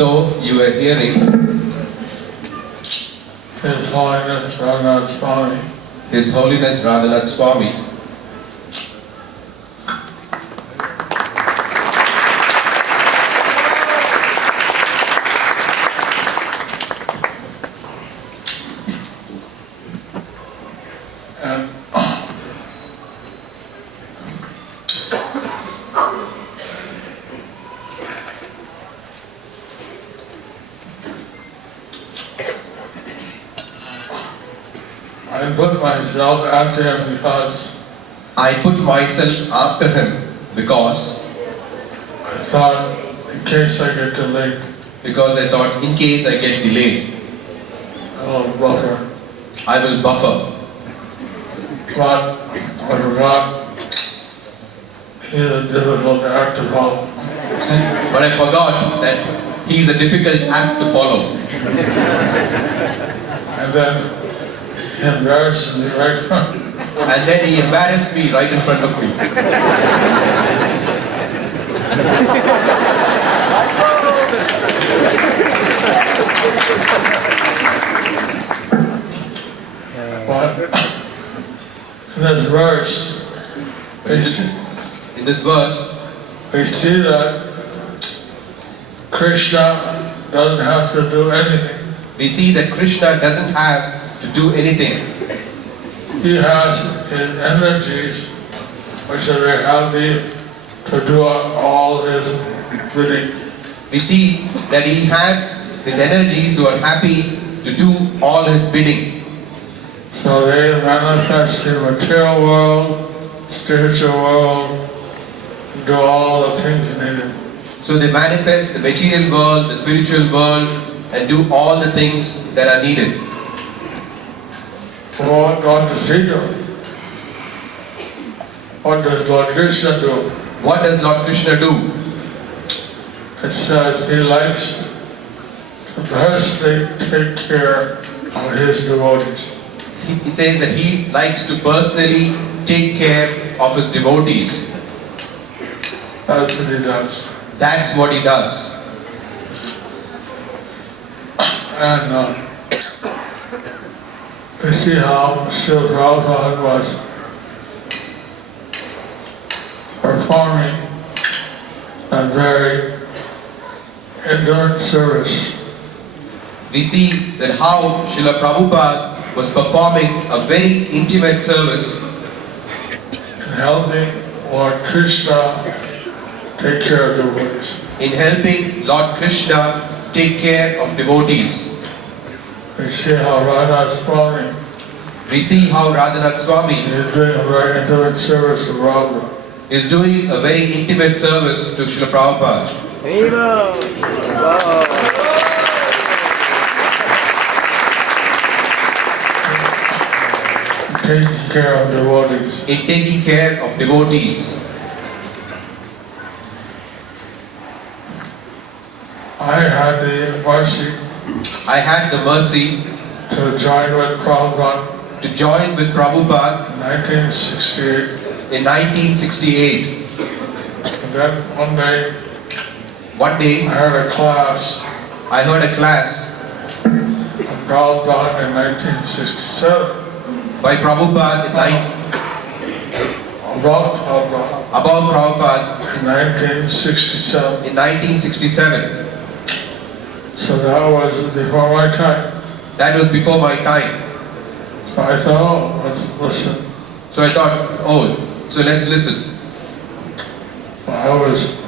So you are hearing His Holiness Radanath Swami. His Holiness Radanath Swami. And I put myself after him because I put myself after him because I thought in case I get delayed, in case I get delayed, I'll buffer. I will buffer. But I forgot he's a difficult act to follow. But I forgot that he is a difficult act to follow. And then he embarrassed me right from. And then he embarrassed me right in front of me. But in this verse, In this verse, we see that Krishna doesn't have to do anything. we see that Krishna doesn't have to do anything. He has his energies, which are very healthy, to do all his bidding. We see that he has his energies who are happy to do all his bidding. So they manifest in the material world, spiritual world, do all the things needed. So they manifest the material world, the spiritual world, and do all the things that are needed. What does he do? What does Lord Krishna do? What does Lord Krishna do? It says he likes to personally take care of his devotees. It says that he likes to personally take care of his devotees. That's what he does. That's what he does. And we see how Srila Prabhupada was performing a very intimate service. We see that how Srila Prabhupada was performing a very intimate service in helping Lord Krishna take care of devotees. in helping Lord Krishna take care of devotees. We see how Radanath Swami We see how Radanath Swami is doing a very intimate service to Prabhupada. is doing a very intimate service to Srila Prabhupada. Taking care of devotees. In taking care of devotees. I had the mercy I had the mercy to join with Prabhupada to join with Prabhupada in 1968. in 1968. And then One day, I heard a class I heard a class of Prabhupada in 1967 by Prabhupada about Prabhupada. about Prabhupada in 1967. in 1967. So that was before my time. That was before my time. So I thought, oh, let's listen. So I thought, oh, so let's listen. I was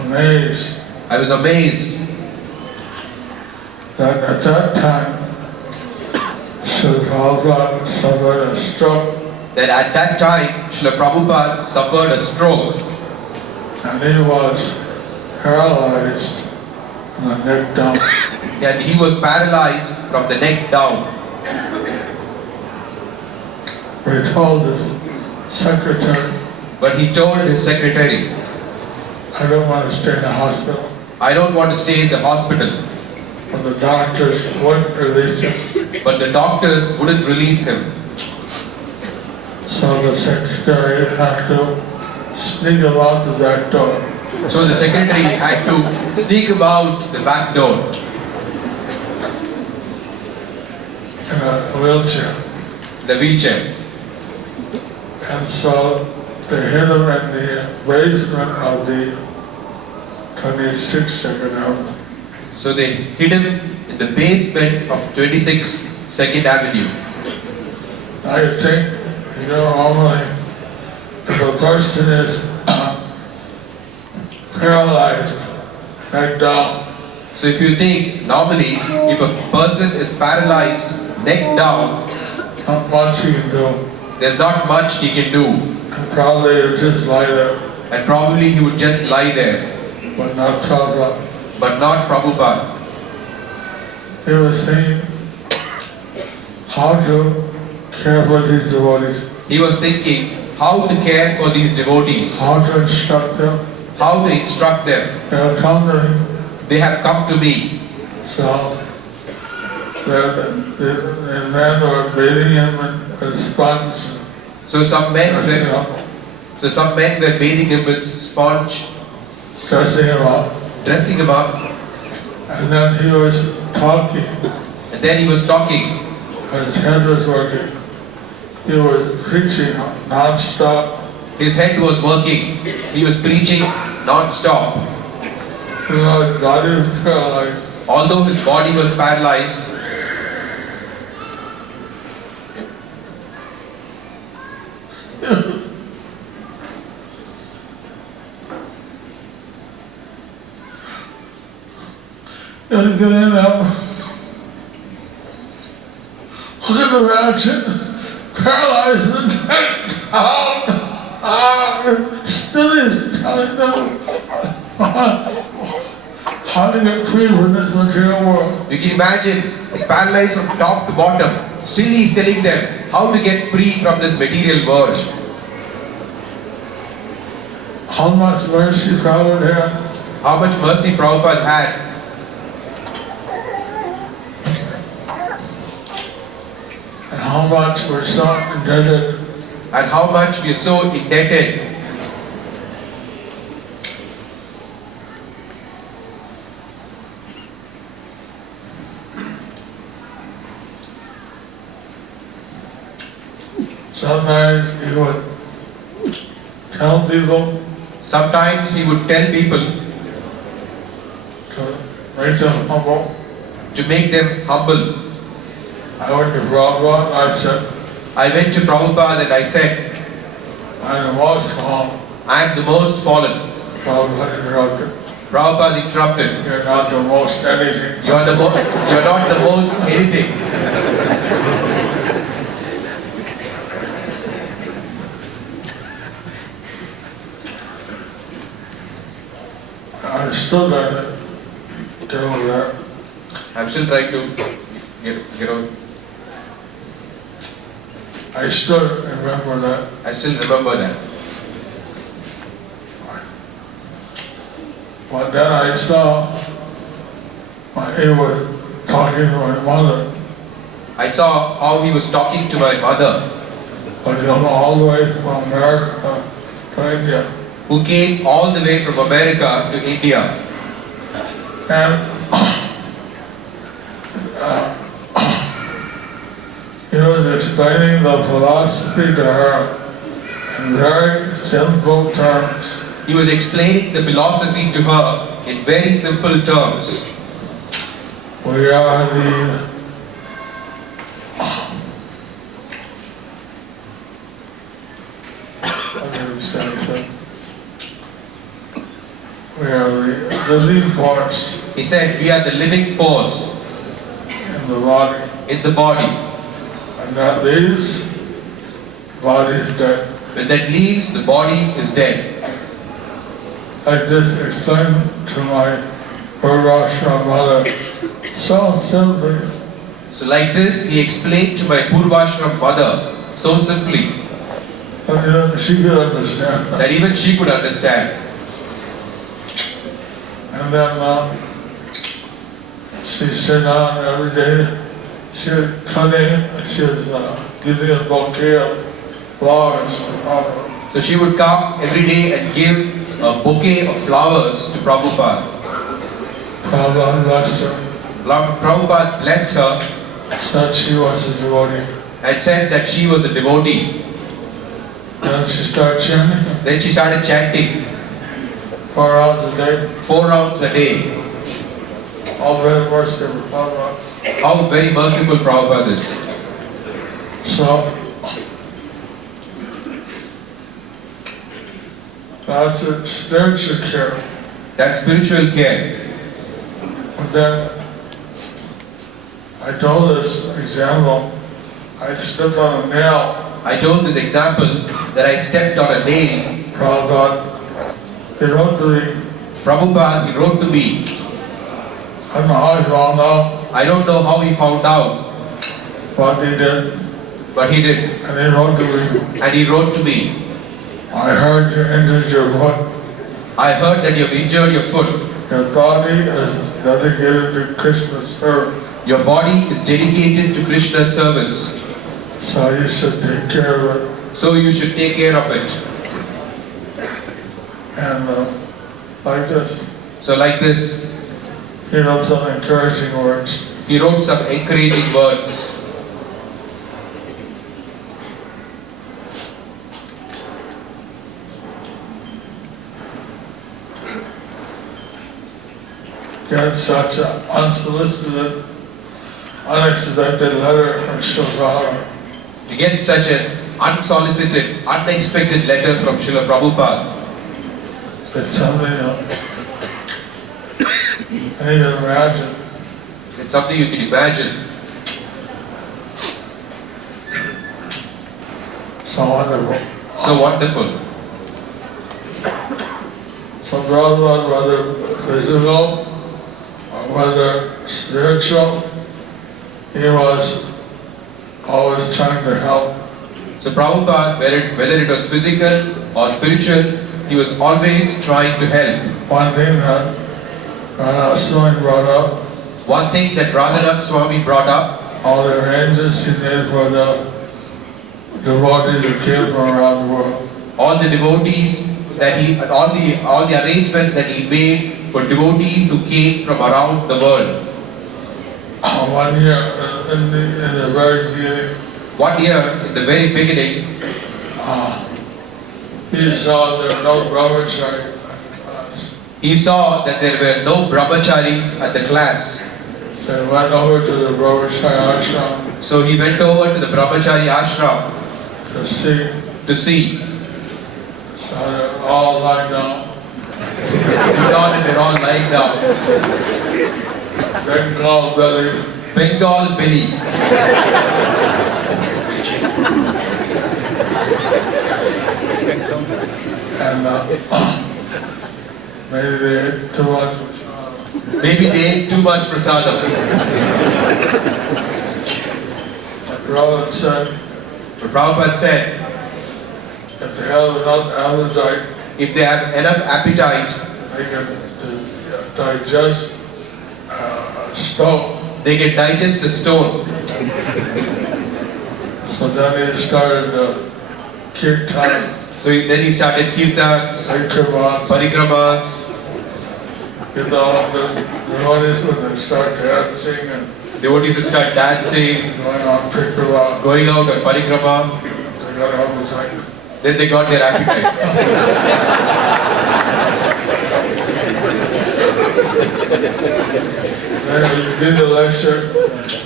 amazed I was amazed that at that time, Srila Prabhupada suffered a stroke, that at that time, Srila Prabhupada suffered a stroke and he was paralyzed from the neck down. and he was paralyzed from the neck down. We told his secretary, But he told his secretary, I don't want to stay in the hospital. I don't want to stay in the hospital. But the doctors wouldn't release him. But the doctors wouldn't release him. So the secretary had to sneak out the back door So the secretary had to sneak about the back door in a wheelchair. the wheelchair. And so they hid him in the basement of the 26th Second Avenue. So they hid him in the basement of 26 2nd Avenue. I think, normally, if a person is paralyzed, neck down, So if you think, normally, if a person is paralyzed, neck down, not much he can do. there's not much he can do. And probably he'll just lie there, And probably he would just lie there, but not Prabhupada. but not Prabhupada. He was saying how to care for these devotees, He was thinking how to care for these devotees, how to instruct them. how to instruct them. They'll come to him. They have come to me. So the men were bathing him in a sponge. So some men Dressing were, up, bathing him with sponge, dressing him up. dressing him up, And then he was talking, and then he was talking. his head was working. He was preaching non-stop. His head was working. He was preaching non-stop. His body was paralyzed. Although his body was paralyzed, And then, look at the mansion, paralyzed and down. Still is telling them how to get free from this material world. you can imagine, he's paralyzed from top to bottom. Still he's telling them how to get free from this material world. How much mercy Prabhupada had. How much mercy Prabhupada had. And how much we're so indebted. And how much we are so indebted. Sometimes he would tell people Sometimes he would tell people to make them humble. to make them humble. I went to Prabhupada and I said, I went to Prabhupada and I said, I'm the most calm. I am the most fallen. Prabhupada interrupted. Prabhupada interrupted. You're not the most anything. You're not the most anything. I'm still trying to get over that. I'm still trying to get on. I still remember that. I still remember that. But then I saw he was talking to my mother. I saw how he was talking to my mother, But he was all the way from America to India. who came all the way from America to India. And he was explaining the philosophy to her in very simple terms. he was explaining the philosophy to her in very simple terms. We are the we are the living force He said, we are the living force in the body, in the body. and that leaves, body is dead. When that leaves, the body is dead. I just explained to my Purvashram mother so simply. So like this, he explained to my Purvashram mother so simply But even she could understand. that even she could understand. And then she sat down every day. She was cutting, she was giving a bouquet of flowers to Prabhupada. So she would come every day and give a bouquet of flowers to Prabhupada. Prabhupada blessed her, Prabhupada blessed her said she was a devotee. and said that she was a devotee. Then she started chanting Then she started chanting 4 hours a day. 4 rounds a day. All very merciful Prabhupada. How very merciful Prabhupada is. So that's a spiritual care. That's spiritual care. But then I told this example, I stepped on a nail. I told this example that I stepped on a nail. Prabhupada, he wrote to me, Prabhupada, he wrote to me. I don't know how he found out I don't know how he found out, what he did, but he did. and he wrote to me, And he wrote to me, I heard you injured your foot. I heard that you've injured your foot. Your body is dedicated to Krishna's service. Your body is dedicated to Krishna's service. So you should take care of it. So you should take care of it. And like this, So like this, he wrote some encouraging words. he wrote some encouraging words. Get such an unsolicited, unexpected letter from Srila. To get such an unsolicited, unexpected letter from Srila Prabhupada, It's something I didn't even imagine. it's something you can imagine. So wonderful. So wonderful. So Prabhupada, whether physical or whether spiritual, he was always trying to help. So Prabhupada, whether it was physical or spiritual, he was always trying to help. One thing that Radanath Swami brought up, One thing that Radanath Swami brought up, all the arrangements he made for the devotees who came from around the world. all the devotees that he, all the arrangements that he made for devotees who came from around the world. 1 year in the very beginning, 1 year, in the very beginning, he saw there were no brahmachari class. he saw that there were no brahmacharis at the class. So he went over to the brahmachari ashram So he went over to the brahmachari ashram to see. to see. So they're all lying down. He saw that they're all lying down. Bengal belly. Bengal Billy. And maybe they ate too much. Maybe they ate too much prasadam. Radanath said, But Prabhupada said, if they have enough appetite, if they have enough appetite, they can digest stone. they can digest the stone. So then he started kirtan, Then he started kirtans, parikramas, parikramas. the devotees would start dancing and Devotees would start dancing, going on parikrama. going out on parikrama. They got appetite. Then they got their appetite. Then he did the lecture.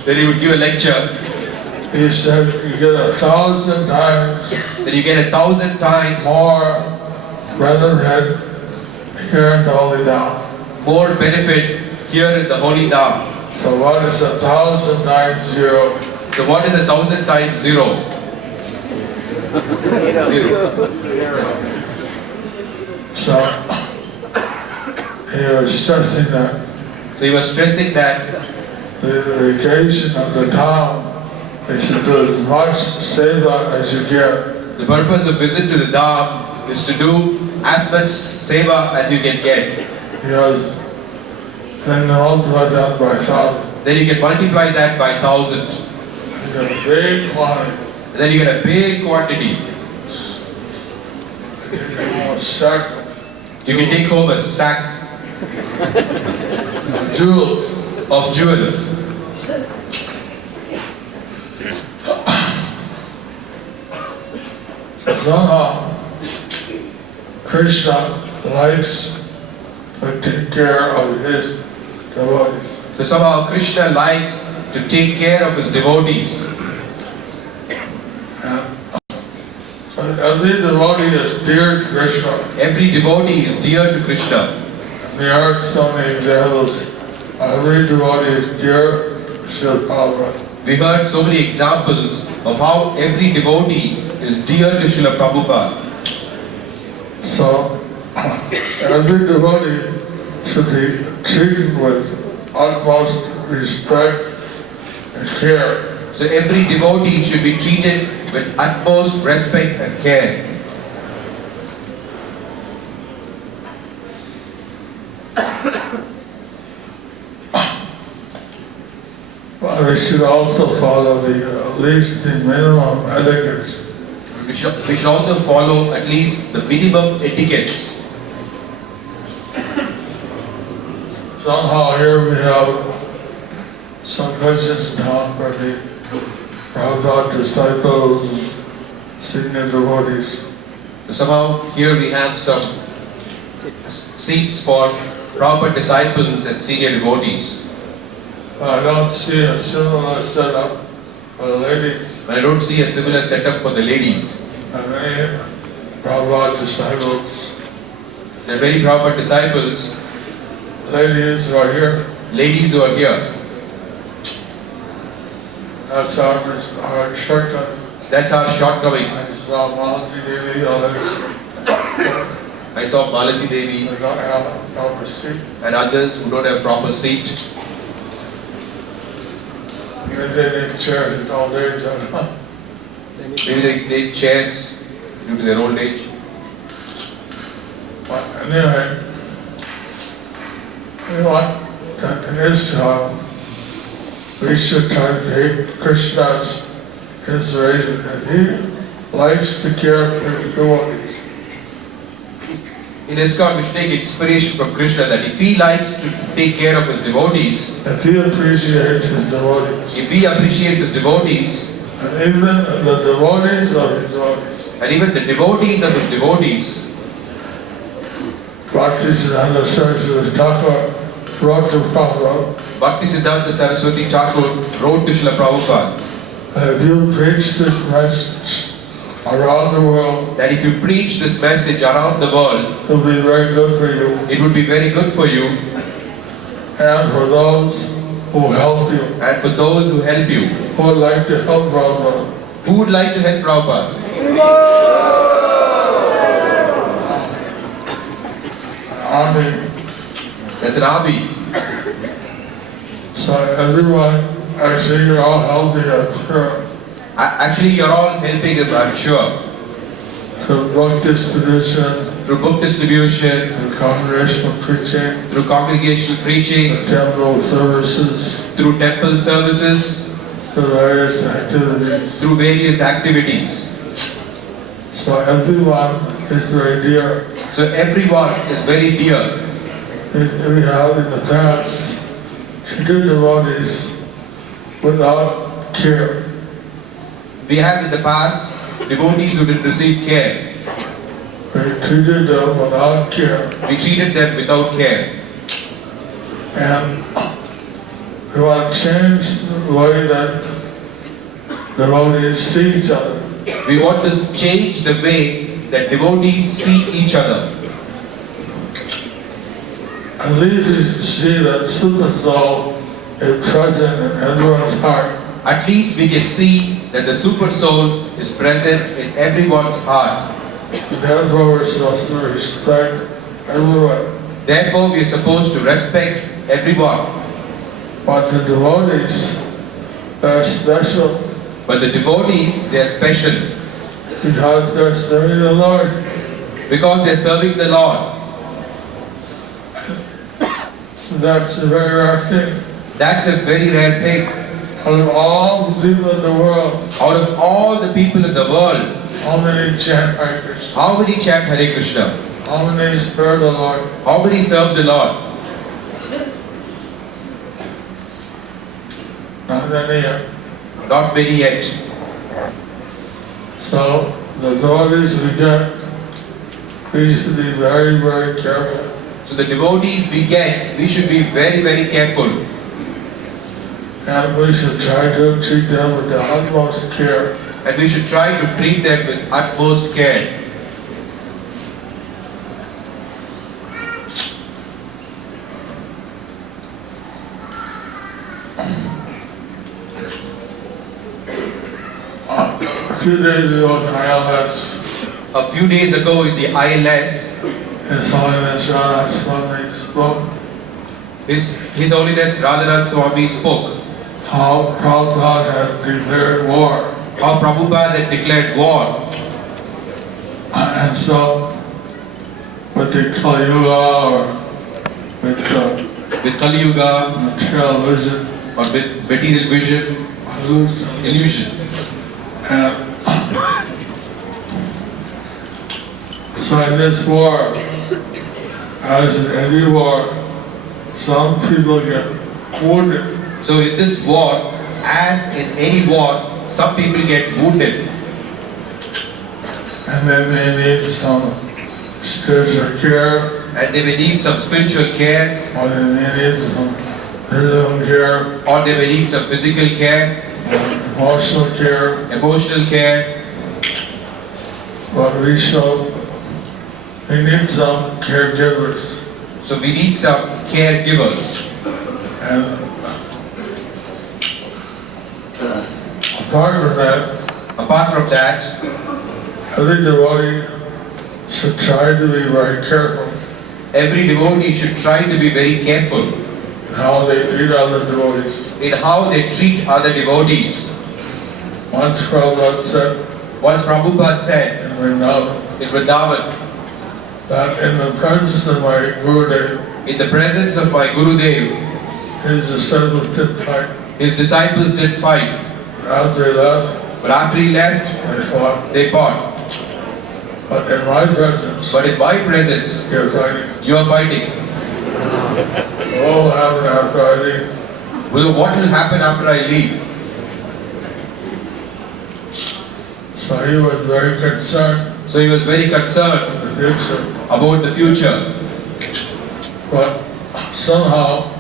Then he would give a lecture. He said you get 1,000 times Then you get 1,000 times more benefit here in the Holy Dham. more benefit here in the Holy Dham. So what is 1,000 times 0? So what is 1,000 times 0? Zero. So he was stressing that So he was stressing that the vacation of the town is to do as much seva as you get. the purpose of visit to the Dham is to do as much seva as you can get. Because then you multiply that by 1,000. Then you can multiply that by 1,000. You get a big quantity. And then you get a big quantity. You get a sack You can take home a sack of jewels. of jewels. Somehow Krishna likes to take care of his devotees. So somehow Krishna likes to take care of his devotees. And so every devotee is dear to Krishna. Every devotee is dear to Krishna. We heard so many examples. Every devotee is dear to Srila Prabhupada. We heard so many examples of how every devotee is dear to Srila Prabhupada. So every devotee should be treated with utmost respect and care. So every devotee should be treated with utmost respect and care. But we should also follow at least the minimum etiquettes. We should also follow at least the minimum etiquettes. Somehow here we have some questions in town for the Prabhupada disciples and senior devotees. So somehow here we have some seats for proper disciples and senior devotees. I don't see a similar setup for the ladies. But I don't see a similar setup for the ladies. And many Prabhupada disciples, There are very proper disciples, ladies who are here. ladies who are here. That's our shortcoming. That's our shortcoming. I saw Malati Devi, others, I saw Malati Devi they don't have a proper seat. and others who don't have proper seat. Even they need chairs at all age. Maybe they take chairs due to their old age. But anyway, you know what? In this time, we should try to take Krishna's inspiration, and he likes to care for his devotees. In ISKCON, we should take inspiration from Krishna that if he likes to take care of his devotees, If he appreciates his devotees, if he appreciates his devotees, and even the devotees of his devotees, and even the devotees of his devotees, Bhaktisiddhanta Saraswati Thakur wrote to Prabhupada, Bhaktisiddhanta Saraswati Thakur wrote to Srila Prabhupada if you preach this message around the world, that if you preach this message around the world, it will be very good for you it would be very good for you and for those who help you, and for those who help you. who would like to help Prabhupada. Who would like to help Prabhupada? Army. That's an army. So everyone, actually you're all helping, I'm sure. Actually, you're all helping him, I'm sure. Through book distribution, Through book distribution, through congregational preaching, through congregational preaching, temple services, through temple services, through various activities. through various activities. So everyone is very dear. So everyone is very dear. We have in the past treated devotees without care. We have in the past devotees who didn't receive care. We treated them without care. We treated them without care. And we want to change the way that devotees see each other. We want to change the way that devotees see each other. At least you see that Super Soul is present in everyone's heart. At least we can see that the Super Soul is present in everyone's heart. Therefore, we're supposed to respect everyone. Therefore, we are supposed to respect everyone. But the devotees, they're special But the devotees, they are special because they're serving the Lord. because they are serving the Lord. That's a very rare thing. That's a very rare thing. Out of all the people in the world, Out of all the people in the world, how many chant Hare Krishna? how many chant Hare Krishna? How many serve the Lord? How many serve the Lord? Not many yet. Not many yet. So the devotees we get, we should be very, very careful. So the devotees we get, we should be very, very careful. And we should try to treat them with the utmost care. And we should try to treat them with utmost care. A few days ago in ILS, A few days ago in the ILS, His Holiness Radanath Swami spoke His Holiness Radanath Swami spoke how Prabhupada had declared war. how Prabhupada had declared war. And so, with the Kali Yuga or with the With Kali Yuga material vision, or with material vision, illusion. and so in this war, as in any war, some people get wounded. So in this war, as in any war, some people get wounded And then they need some spiritual care, and they may need some spiritual care or they need some physical care, or they may need some physical care, emotional care, emotional care. but we need some caregivers. So we need some caregivers. And apart from that, Apart from that, every devotee should try to be very careful every devotee should try to be very careful in how they treat other devotees. in how they treat other devotees. Once Prabhupada said Once Prabhupada said in Vrindavan in Vrindavan, that in the presence of my Gurudev, in the presence of my Gurudev, his disciples didn't fight. his disciples did fight. After he left, But after he left, they fought. they fought. But in my presence, But in my presence, you're fighting. you are fighting. What will happen after I leave? What will happen after I leave? So he was very concerned So he was very concerned with the future. about the future. But somehow,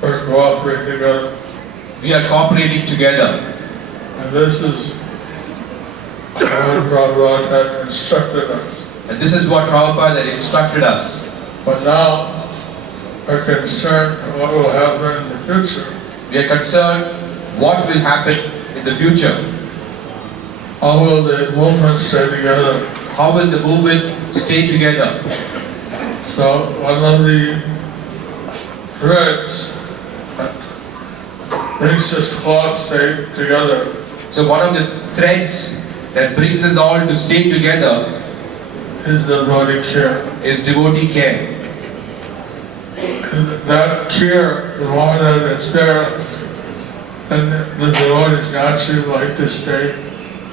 we're cooperating together. We are cooperating together. And this is what Prabhupada had instructed us. And this is what Prabhupada had instructed us. But now, we're concerned what will happen in the future. We are concerned what will happen in the future. How will the movement stay together? How will the movement stay together? So one of the threads that makes this cloth stay together So one of the threads that brings us all to stay together is devotee care. is devotee care. And that care, the moment that it's there, then the devotees naturally like to stay.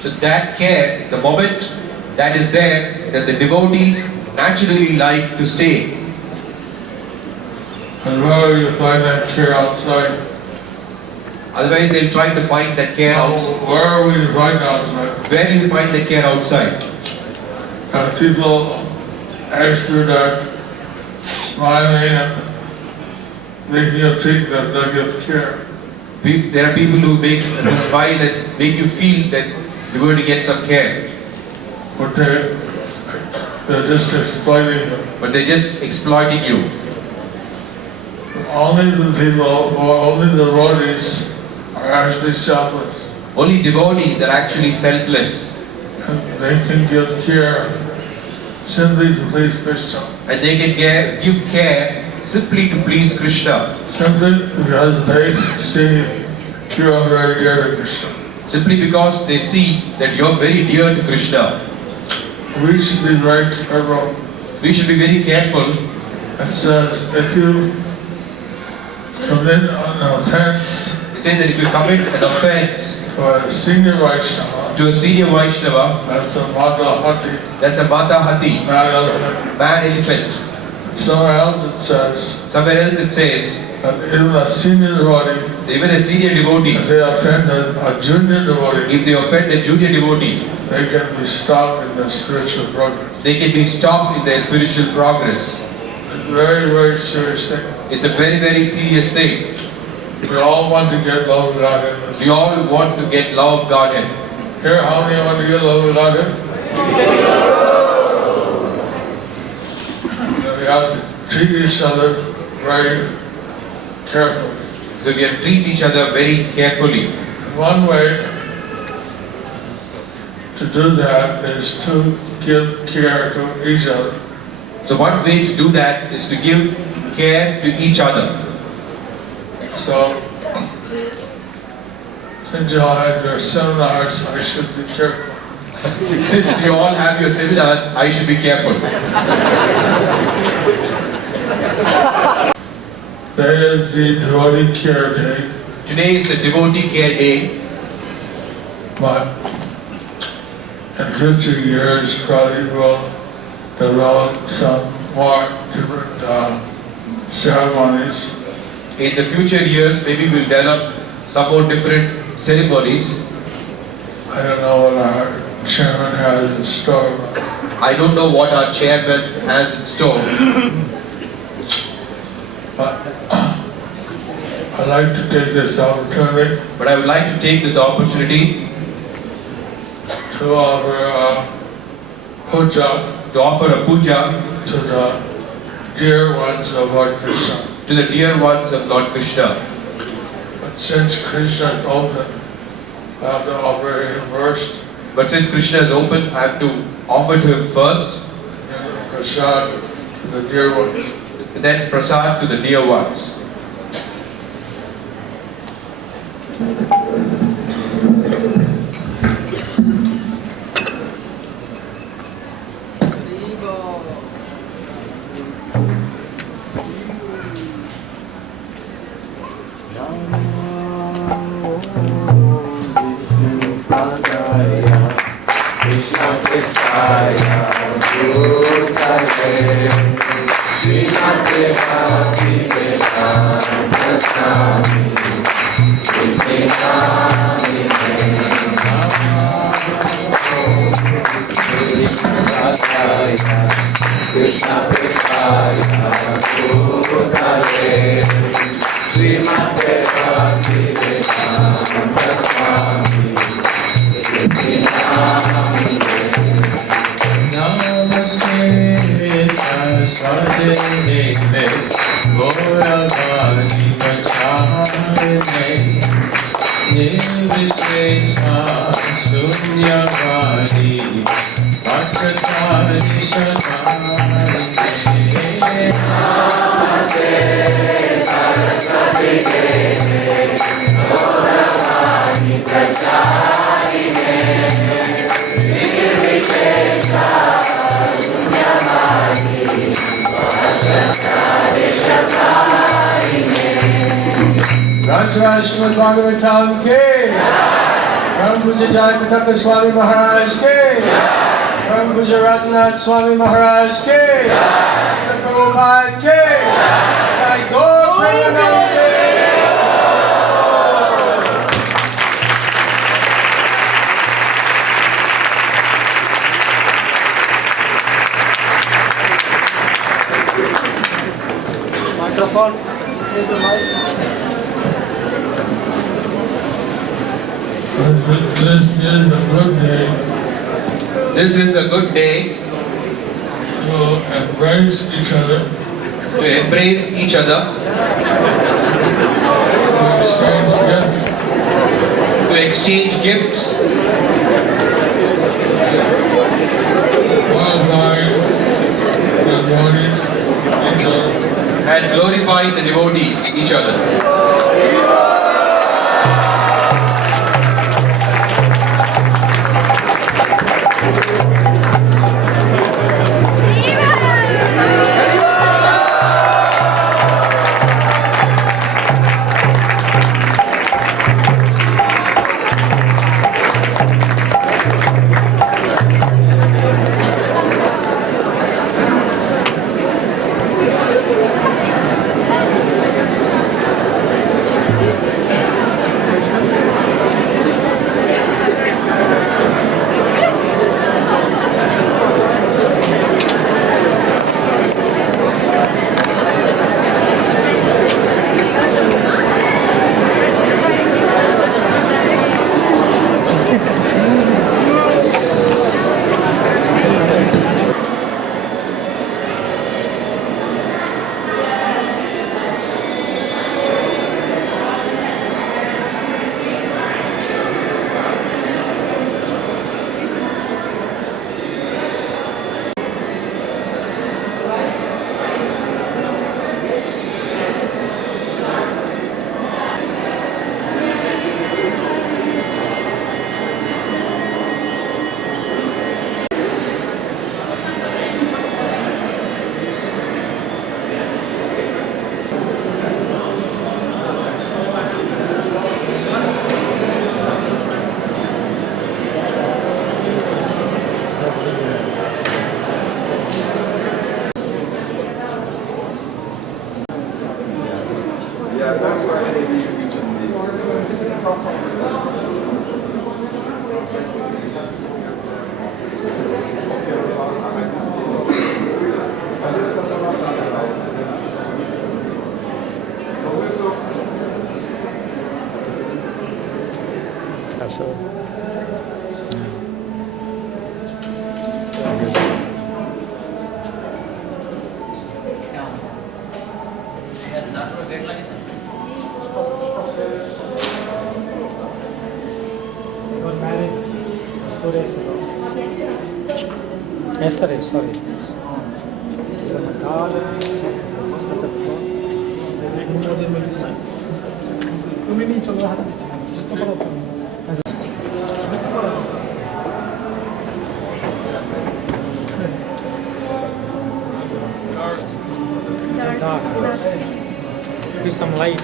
So that care, the moment that is there, that the devotees naturally like to stay. And wherever you find that care outside, Otherwise they'll try to find that care outside. where will you find outside? Where do you find the care outside? And people ask through that smiling and making you think that they give care. There are people who make you smile and make you feel that you're going to get some care. But they're just exploiting you. But they're just exploiting you. Only the people, or only the devotees are actually selfless. Only devotees are actually selfless. And they can give care simply to please Krishna. And they can give care simply to please Krishna. Simply because they see you are very dear to Krishna. Simply because they see that you're very dear to Krishna. We should be very careful. We should be very careful. It says if you commit an offense It says that if you commit an offense to a senior Vaishnava, that's a Madahati, that's a Matahati, mad elephant. bad elephant. Somewhere else it says Somewhere else it says, that even a senior devotee, even a senior devotee, if they offend a junior devotee, if they offend a junior devotee, they can be stopped in their spiritual progress. they can be stopped in their spiritual progress. It's a very, very serious thing. It's a very, very serious thing. We all want to get love of Godhead. We all want to get love of Godhead. Here, how many want to get love of Godhead? We have to treat each other very carefully. So we have to treat each other very carefully. One way to do that is to give care to each other. So one way to do that is to give care to each other. So, since you all had your seminars, I should be careful. Since you all have your seminars, I should be careful. Today is the Devotee Care Day, Today is the Devotee Care Day, but in future years probably will develop some more different ceremonies. in the future years, maybe we'll develop some more different ceremonies. I don't know what our chairman has in store. I don't know what our chairman has in store, But I'd like to take this opportunity but I would like to take this opportunity to offer puja to offer a puja to the dear ones of Lord Krishna. to the dear ones of Lord Krishna. But since Krishna is open, I have to offer him first, But since Krishna is open, I have to offer to him first, and then prasad to the dear ones. and then prasad to the dear ones. Radanath Bhagavatam ke, Param Puja Jayapataka Swami Maharaja ke, Param Puja Radanath Swami Maharaja ke, Prabhupada ke, Jai Gaur Premanande. Microphone. Take the mic. This is a good day This is a good day to embrace each other, to embrace each other, to exchange gifts, to exchange gifts, glorify the devotees each other. and glorify the devotees each other. Yesterday, sorry. Dark. Give some light.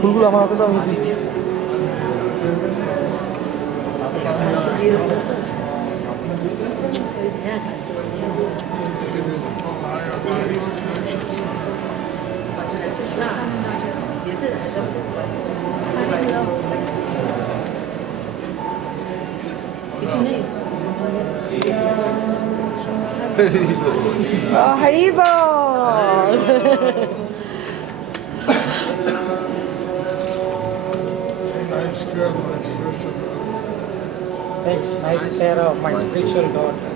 ফুলগুলো আমার হাতে দাও। Haribol! Thanks, nice care of my spiritual daughter.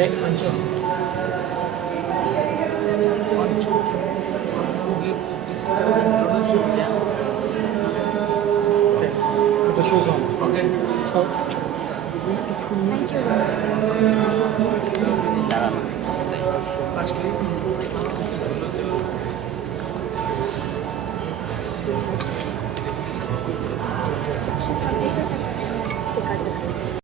Okay, Anju. Okay, put the shoes on. Okay. Thank you.